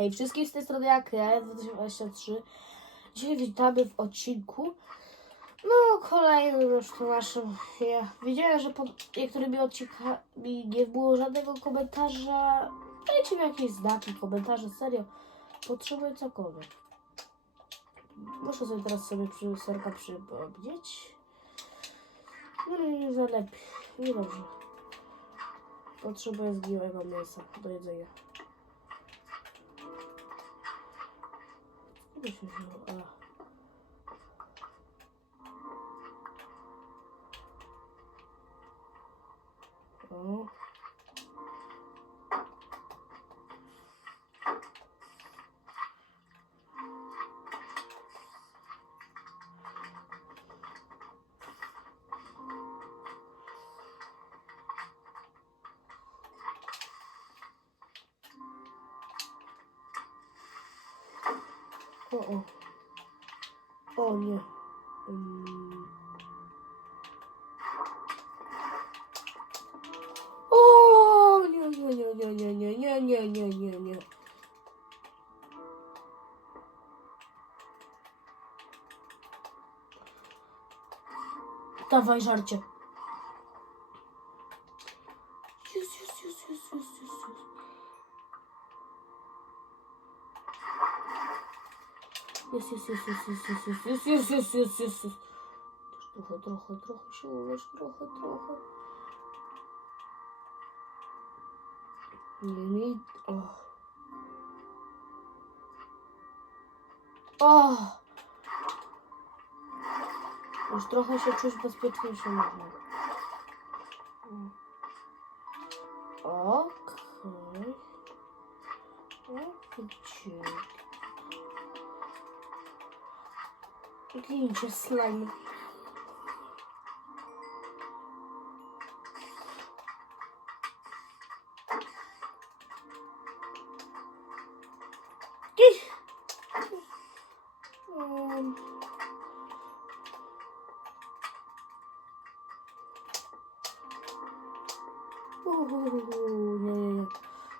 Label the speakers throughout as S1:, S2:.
S1: Hej, wszystkim z tej strony jak ja, 2023. Dzisiaj witamy w odcinku. No, kolejnym już to naszym. Ja widziałem, że pod niektórymi odcinkami nie było żadnego komentarza. Dajcie mi jakieś znaki, komentarze, serio. Potrzebuję cokolwiek. Muszę sobie teraz sobie przy serka przypomnieć. No nie zalepi. Nie dobrze. Potrzebuję zgniłego mięsa do jedzenia. 아. 어. 어. O. O, o. Nie. Mm. O nie, nie, nie, nie, nie, nie, nie, nie, nie, nie, nie. Dawaj żarcie. Трохи, трохи, трохи, щелович, трохи, трохи. Не Ох. Ох! Аж трохи ще щось безпечніше можна. Окей. Окей. Які інші слайми?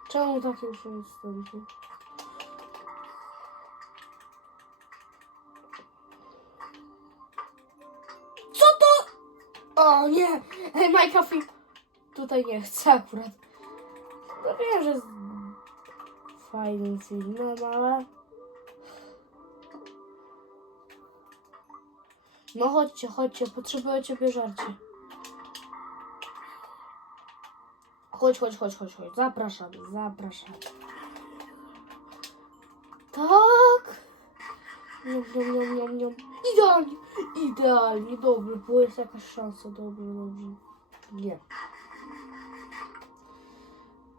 S1: Czemu takie już Hej, Minecraft film. Tutaj nie chcę akurat. No wiem, że jest fajnym filmem, ale... No chodźcie, chodźcie, potrzebuję ciebie żarcie. Chodź, chodź, chodź, chodź, chodź. Zapraszam, zapraszam. Tak. Niam. Idealnie, idealnie, dobrze, bo jest jakaś szansa, dobrze, dobrze. Nie.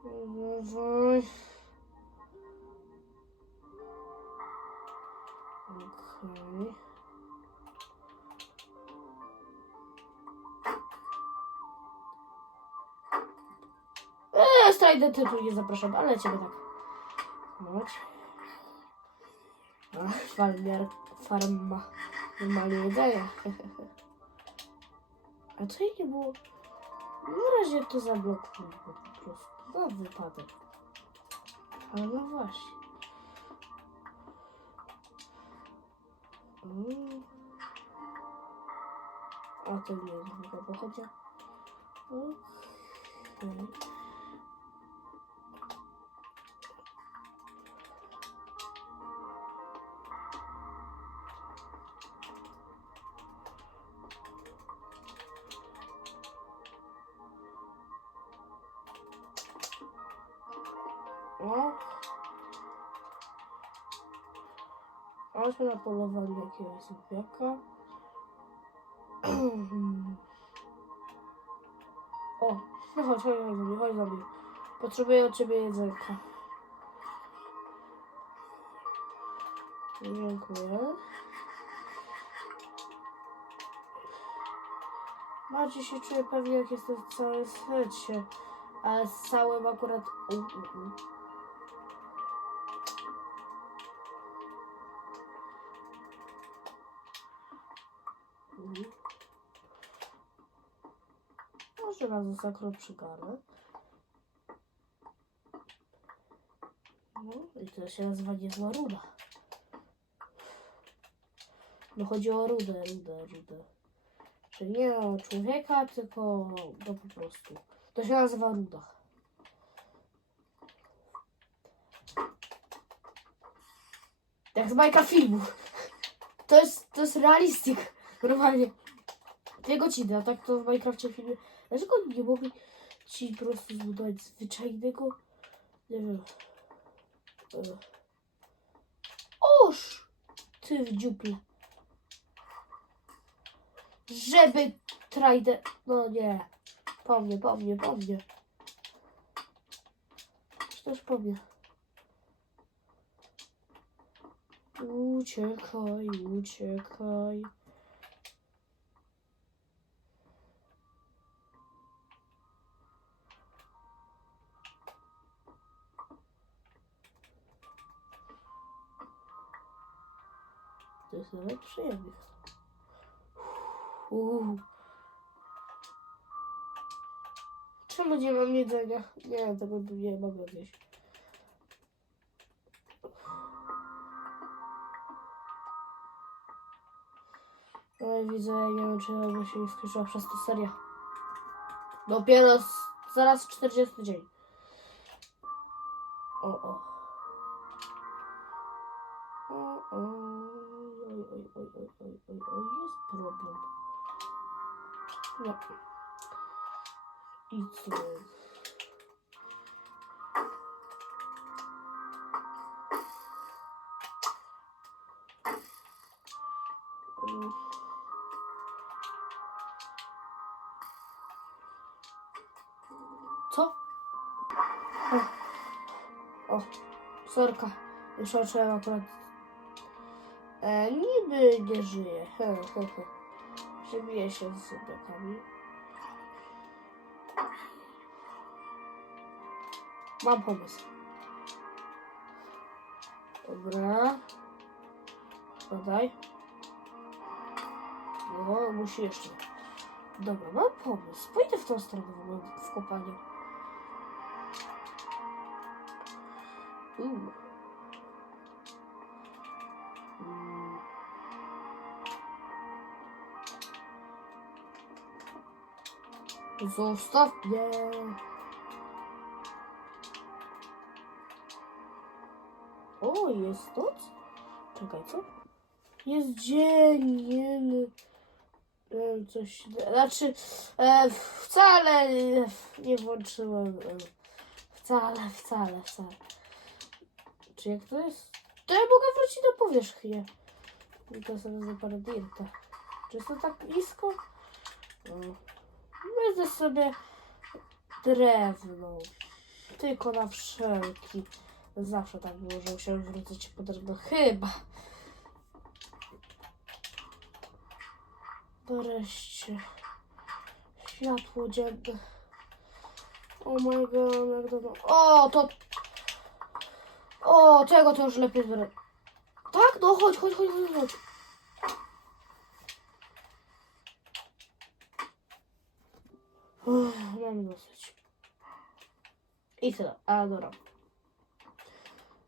S1: Dawaj. Okej. Eee, strajdę nie zapraszam, ale ciebie tak. Chodź. Ach, farmiar, farma. Normalnie jedzenie. A co nie było? Na razie to zablokuję po prostu. Na wypadek. Ale no właśnie. Mm. A to nie jest chyba pochodnia. Okej. O. Chodźmy na polowanie jakiegoś zombiaka. O, no chodź, chodź, chodź, chodź. Potrzebuję od ciebie jedzonka. Dziękuję. Bardziej się czuję pewnie jak jestem w całym świecie, ale z całym akurat... U, u, u. Mhm. Może razem zakrop przygarę. No i To się nazywa niezła ruda. No chodzi o rudę, rudę, rudę. Czyli nie o człowieka, tylko no po prostu. To się nazywa ruda. Jak z bajka filmu. To jest, to jest realistik. Normalnie. Dwie godziny, a tak to w Minecrafcie filmie. Dlaczego nie mogli ci po prostu zbudować zwyczajnego, nie wiem, e, oż, ty w dziuple. Żeby trajdę, no nie, po mnie, po mnie, po mnie. Też po mnie. Uciekaj, uciekaj. Nawet przyjemnie. Uuu. Czemu nie mam jedzenia? Nie, tego nie mogę zjeść. Oj, widzę, nie wiem, czy by się nie skończyła przez to seria. Dopiero zaraz 40 dzień. Oj, oj, oj, oj, oj, jest problem. No. I co? Co? O, o sorka. Już oczyłem akurat. E, niby nie żyje. He. Przebije się z zębakami. Mam pomysł. Dobra. Podaj. No, musi jeszcze. Dobra, mam pomysł. Pójdę w tą stronę w w kopaniu. Uuu. Zostaw mnie. O, jest noc? Czekaj, co? Jest dzień, nie. E, Coś, znaczy, e, wcale nie włączyłem. E, wcale, wcale, wcale. Czy jak to jest? To ja mogę wrócić na powierzchnię. I to sobie dirta. Czy jest to tak blisko? Będę sobie drewno. Tylko na wszelki. Zawsze tak było, że musiałem wrócić po drewno. Chyba. Wreszcie. Światło dzienne. O my god, jak to... O, to... O, tego to już lepiej zbierać. Tak? No chodź, chodź, chodź, chodź, chodź. Uff, dosyć. I tyle. A, dobra.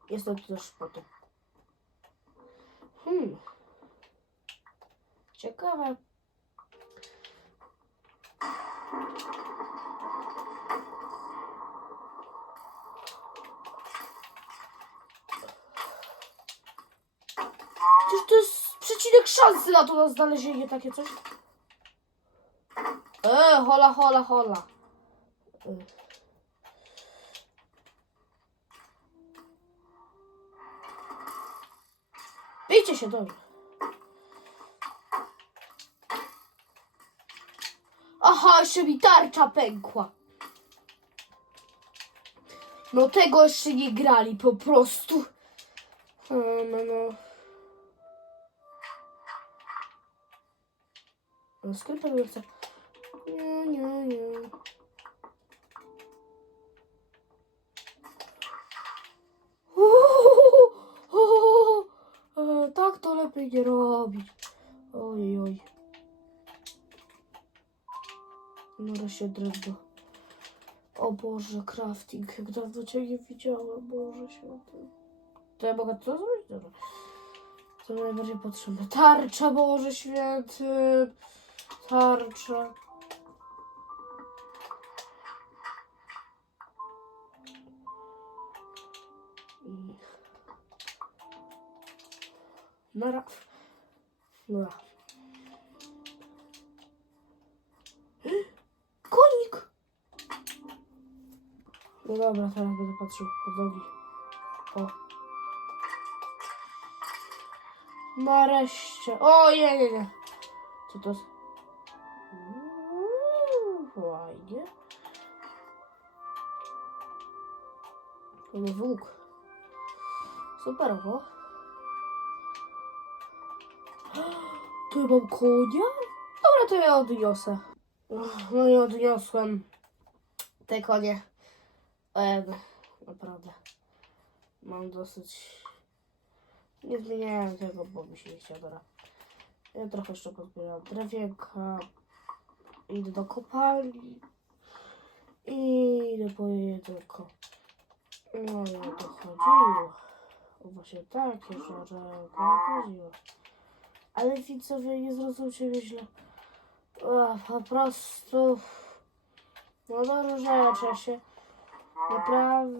S1: Jest to też potem. Hmm. Ciekawe. Przecież to jest przecinek szansy na to na znalezienie takie coś. E, hola, hola, hola. E. Bijcie się, dobrze. Aha, jeszcze mi tarcza pękła. No tego jeszcze nie grali po prostu. O, no, no. No skąd pan chce? Nie. Uuu, uuu, e, Tak to lepiej nie robić. Oj, oj. No się drewno. O Boże, crafting. Jak dawno cię nie widziałam. Boże święty. To ja mogę to zrobić? Dobra. Mi najbardziej potrzebne? Tarcza, Boże Święty! Tarcza. Nara. Dobra. Konik! No dobra, teraz będę patrzył pod nogi. O. Nareszcie. O, nie, nie, nie. Co to jest? Fajnie. Nowy łuk. Superowo. Ja mam konia? Dobra, to ja odniosę. No i odniosłem te konie. Naprawdę. Mam dosyć... Nie zmieniałem tego, bo mi się nie chciało. Dobra. Ja trochę jeszcze pozbieram drewienka. Idę do kopalni. I idę po jedzonko. No i o to chodziło. O właśnie takie żarełko chodziło. Ale widzowie, nie zrozumcie źle. Po prostu... No dużo rzeczy ja się naprawdę...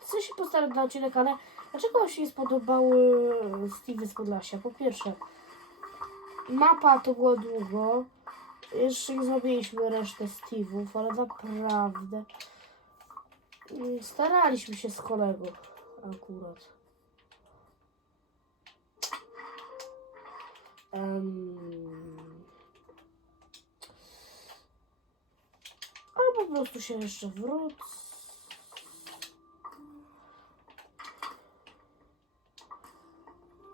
S1: Chcę się postawić na odcinek, ale dlaczego wam się nie spodobały Stevie z Podlasia? Po pierwsze, mapa to było długo. Jeszcze nie zrobiliśmy resztę Steve'ów, ale naprawdę staraliśmy się z kolegą akurat. Em, ale po prostu się jeszcze wrócę.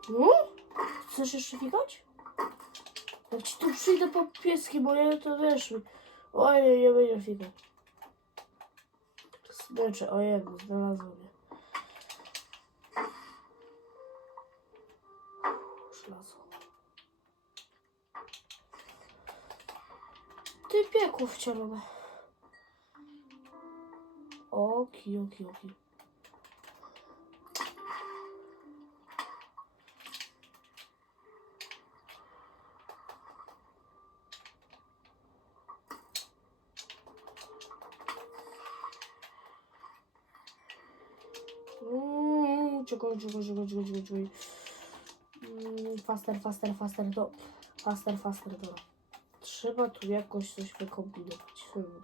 S1: No? Chcesz jeszcze fikać? Jak ci tu przyjdę po pieski, bo ja to wiesz. Oj, nie będzie fikać. Smycze, o jedno, znalazłem je. Ty piekło wcielone. Oki, oki, oki. Czekaj, czekaj, czekaj, czekaj, czekaj, Faster, faster, faster, do. Faster, faster, do. Trzeba tu jakoś coś wykombinować. Hmm.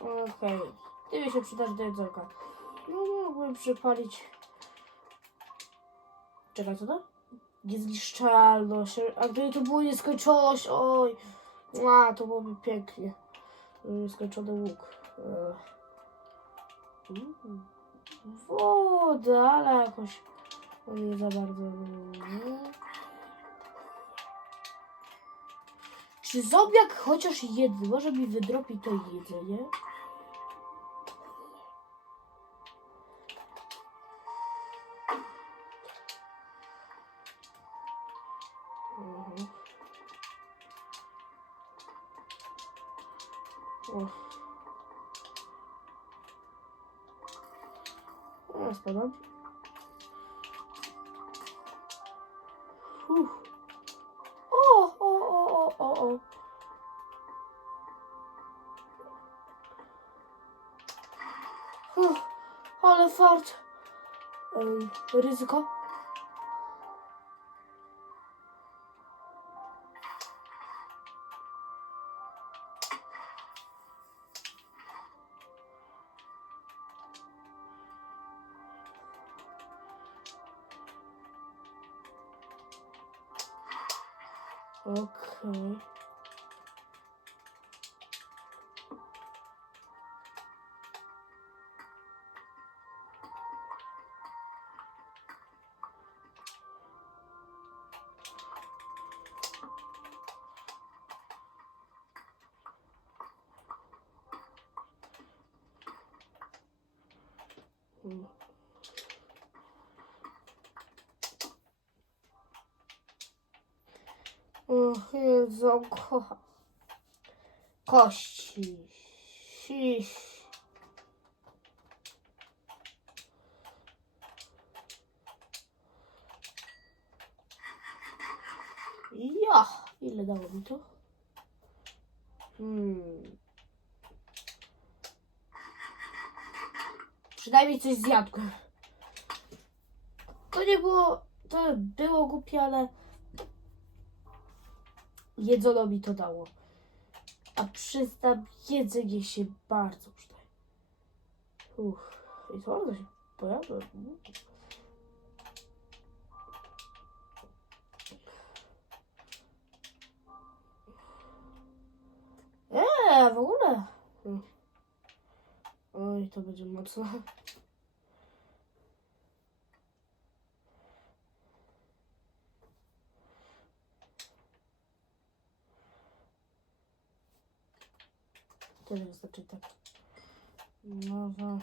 S1: Okej. Ty mi się przydasz do jedzonka. No, mógłbym przypalić. Czekaj, co to? Niezniszczalność. A gdyby to było nieskończoność, oj. A, to byłoby pięknie. Nieskończony łuk. Ech. Mm. Woda, ale jakoś nie za bardzo. nie. Czy zombiak chociaż jedny może mi wydropi to jedzenie? Ale fart. Ej, ryzyko. Okej. Och, jedzonko. kości. Si- Ja, ile dało mi to? Hmm. Przynajmniej coś zjadłem. To nie było, to było głupie, ale jedzono mi to dało. A przyznam, jedzenie się bardzo przydaje. Uff, i to bardzo się pojawia. Eee, w ogóle. Mm. Oj, to będzie mocno. Wystarczy tak. Nowa.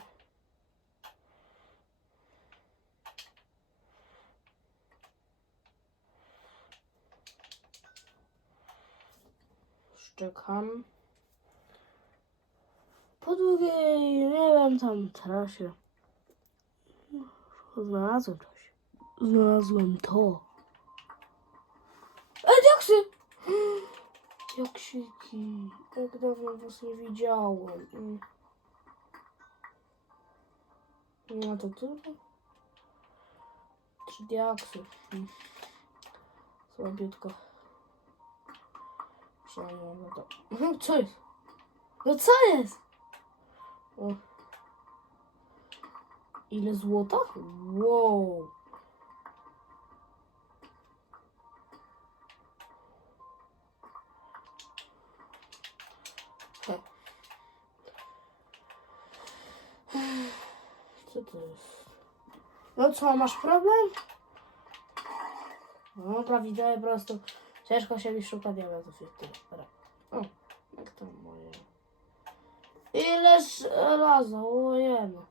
S1: Szczekam. Po długiej, nie wiem, tam trasie. Znalazłem coś. Znalazłem to. Ej, diaksy! Jak dawno was nie widziałem. No to tylko. Trzy diaksy. Słabiutko. Przynajmniej no to. Co jest? No co jest? O. Ile złota? Wow. No co, masz problem? No, prawidłowo po prostu. Ciężko się mi szuka diamentów i tyle. Dobra. O, jak to moje. Ileż razy, ojeno.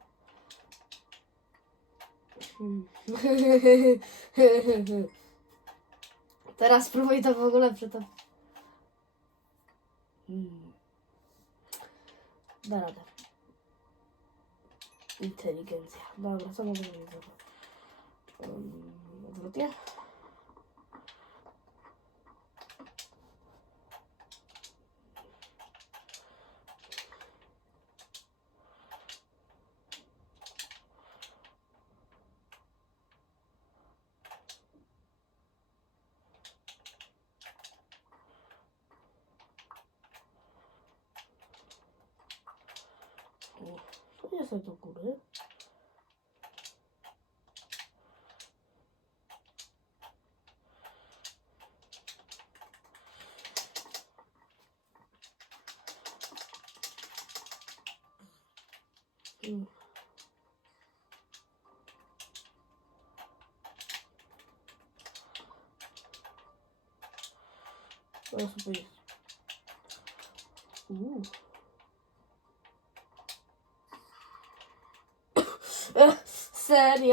S1: Hmm. Teraz spróbuj to w ogóle przy tym. Hmm. Da radę. inteligencia. Dobra, co możemy zrobić? Um, drugie? 어디서 저거를?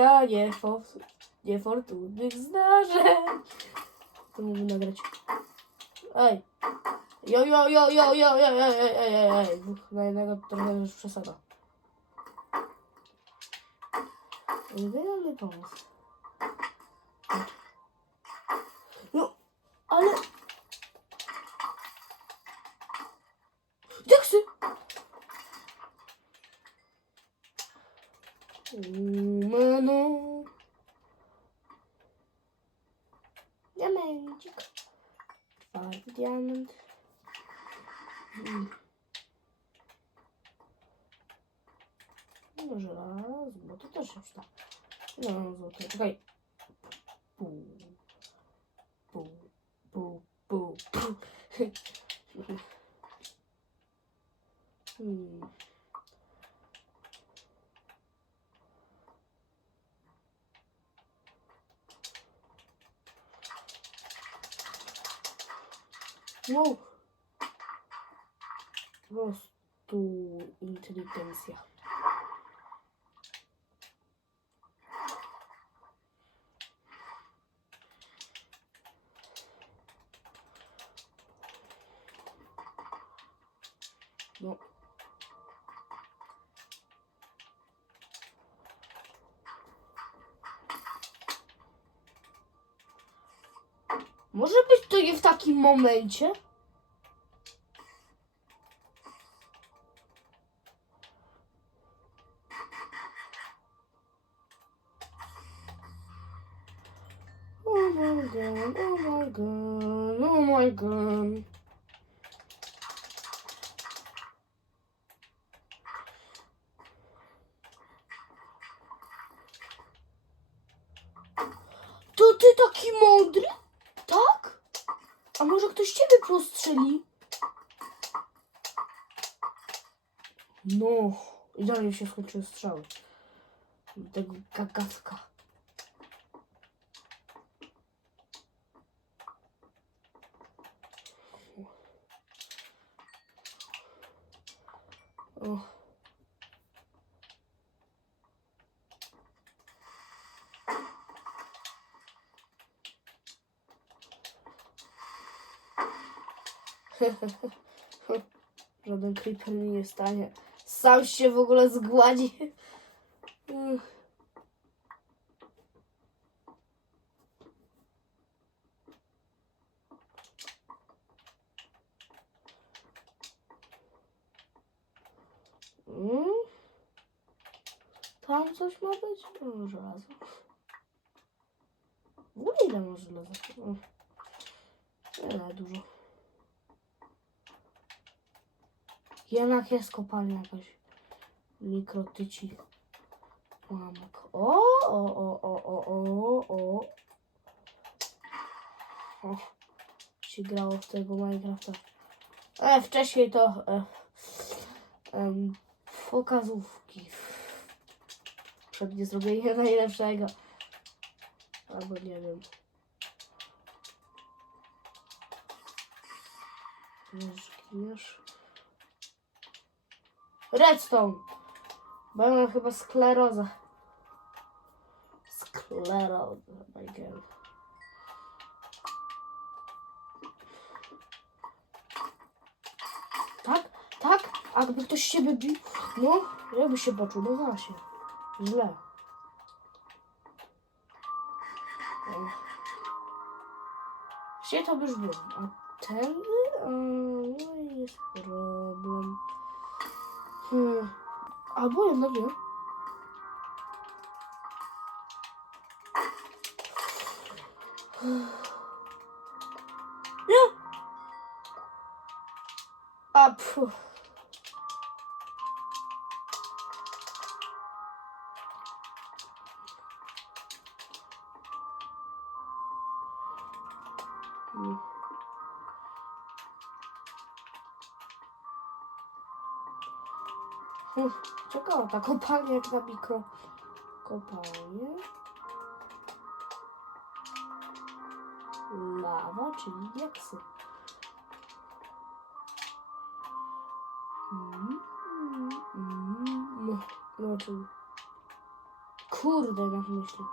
S1: Seria niefo, niefortunnych zdarzeń. To mógłbym nagrać. Ej. Jo, jo, jo, jo, jo, jo, jo, jo, jo, jo, jo. Dwóch na jednego trochę już przesada. Idealny pomysł. No, ale... Mano. Hemencik. Vardı diğerinin. Hmm. Może raz, bo to też już tak. No, złote, czekaj. Pu, pu, pu, pu, pu. Uou! Gosto inteligência. Momencie? Oh my god, oh my god, oh my god. No, idealnie się skończyły strzały. Tego gagatka. O. Żaden creeper nie stanie. Sam się w ogóle zgładzi. Mm. Tam coś ma być? No, żelazo. W ogóle ile ma żelaza? Mm. Nie dużo. Jednak jest kopalnia jakaś. Mikrotyci. Mamek. O, o, o, o, o, o, o. O. Się grało w tego Minecrafta. E, wcześniej to e, em, pokazówki. Przed nie zrobienie najlepszego. Albo nie wiem. Wiesz, wiesz. Redstone. Bo ja mam chyba sklerozę. Sklerozę, my god. Tak, tak, a gdyby ktoś ciebie bił, no, ja by się poczuł, no właśnie. Źle. O. Gdzie to by już było? A tędy? A, no jest problem. Hmm. Albo jednak nie. Nie! A Ta kopalnia jak na mikro. Kopalnie. Lawa, czyli diaksy. Mm, mm, no, no, czyli... Kurde, na myśli.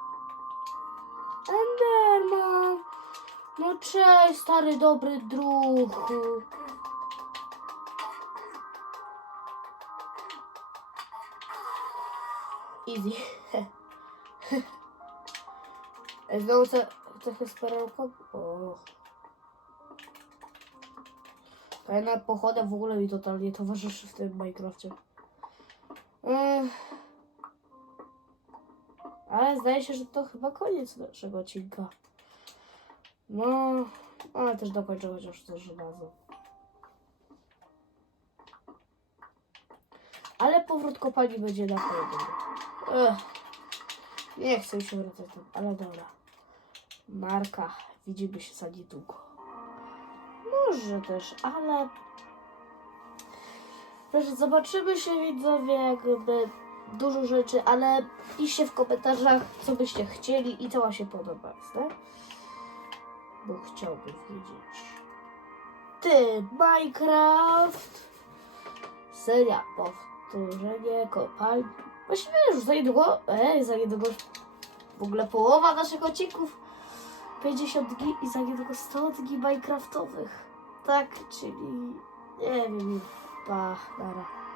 S1: Enderman! No cześć, stary dobry druhu. Easy. Znowu te, trochę z perełką. O. Ta jedna pochoda w ogóle mi totalnie towarzyszy w tym Minecrafcie. Ale zdaje się, że to chyba koniec naszego odcinka. No, ale też dokończę chociaż to żelazo. Ale powrót kopalni będzie na pewno. Nie chcę się wracać tam, ale dobra. Marka, widzimy się za niedługo. Może też, ale... Też zobaczymy się widzowie jakby dużo rzeczy, ale piszcie w komentarzach, co byście chcieli i co wam się podoba, tak? Bo chciałbym wiedzieć. Ty, Minecraft! Seria powtórzenie kopalni. Właściwie już za niedługo, ej, za niedługo w ogóle połowa naszych odcinków. 50 dni i za niedługo 100 dni Minecraftowych. Tak, czyli nie wiem, pa, nara.